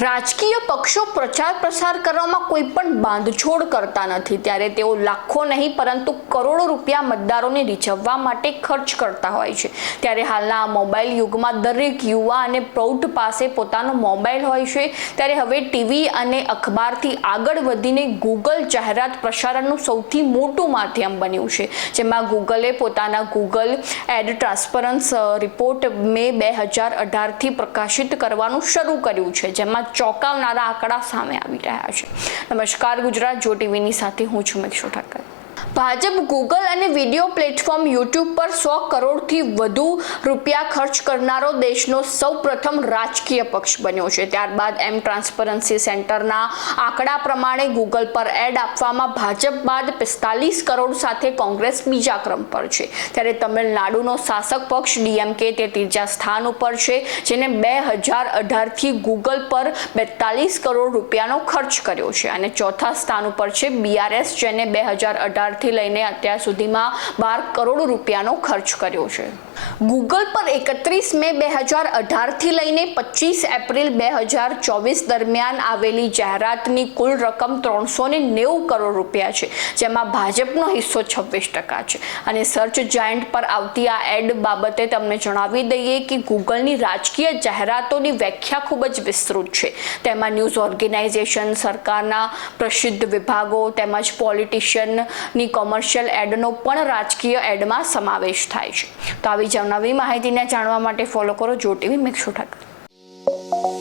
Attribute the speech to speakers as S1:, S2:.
S1: રાજકીય પક્ષો પ્રચાર પ્રસાર કરવામાં કોઈ પણ બાંધછોડ કરતા નથી. ત્યારે તેઓ લાખો નહીં, પરંતુ કરોડો રૂપિયા મતદારોને રીઝવવા માટે ખર્ચ કરતા હોય છે. ત્યારે હાલના આ મોબાઈલ યુગમાં દરેક યુવા અને પ્રૌઢ પાસે પોતાનો મોબાઈલ હોય છે. ત્યારે હવે ટીવી અને અખબારથી આગળ વધીને ગૂગલ જાહેરાત પ્રસારણનું સૌથી મોટું માધ્યમ બન્યું છે. જેમાં ગૂગલે પોતાના ગૂગલ એડ ટ્રાન્સપરન્સ રિપોર્ટ મે બે હજાર અઢારથી પ્રકાશિત કરવાનું શરૂ કર્યું છે. જેમાં ચોંકાવનારા આંકડા સામે આવી રહ્યા છે. નમસ્કાર, ગુજરાત જો ટીવીની સાથે હું છું મેક્ષો ઠાકર ભાજપ ગૂગલ અને વીડિયો પ્લેટફોર્મ યુટ્યુબ પર સો કરોડથી વધુ રૂપિયા ખર્ચ કરનારો દેશનો સૌપ્રથમ રાજકીય પક્ષ બન્યો છે. ત્યારબાદ એમ ટ્રાન્સપરન્સી સેન્ટરના આંકડા પ્રમાણે ગૂગલ પર એડ આપવામાં ભાજપ બાદ પિસ્તાલીસ કરોડ સાથે કોંગ્રેસ બીજા ક્રમ પર છે. ત્યારે તમિલનાડુનો શાસક પક્ષ ડીએમકે તે ત્રીજા સ્થાન ઉપર છે, જેને બે હજાર અઢારથી ગૂગલ પર બેતાલીસ કરોડ રૂપિયાનો ખર્ચ કર્યો છે. અને ચોથા સ્થાન ઉપર છે બીઆરએસ જેને બે હજાર અઢારથી લઈને અત્યાર સુધીમાં બાર કરોડ રૂપિયાનો ખર્ચ કર્યો છે. ગૂગલ પર એકત્રીસ મે બે હજાર અઢારથી લઈને પચીસ એપ્રિલ બે હજાર ચોવીસ દરમિયાન આવેલી જાહેરાતની કુલ રકમ ત્રણસો ને નેવું કરોડ રૂપિયા છે, જેમાં ભાજપનો હિસ્સો છવ્વીસ ટકા છે. અને સર્ચ જાયન્ટ પર આવતી આ એડ બાબતે તમને જણાવી દઈએ કે ગૂગલની રાજકીય જાહેરાતોની વ્યાખ્યા ખૂબ જ વિસ્તૃત છે. તેમાં ન્યૂઝ ઓર્ગેનાઇઝેશન સરકારના પ્રસિદ્ધ વિભાગો તેમજ પોલિટિશિયનની કોમર્શિયલ એડનો પણ રાજકીય એડમાં સમાવેશ થાય છે. તો આવી જ નવી માહિતીને જાણવા માટે ફોલો કરો જો ટીવી મિક્સો ઠાકર.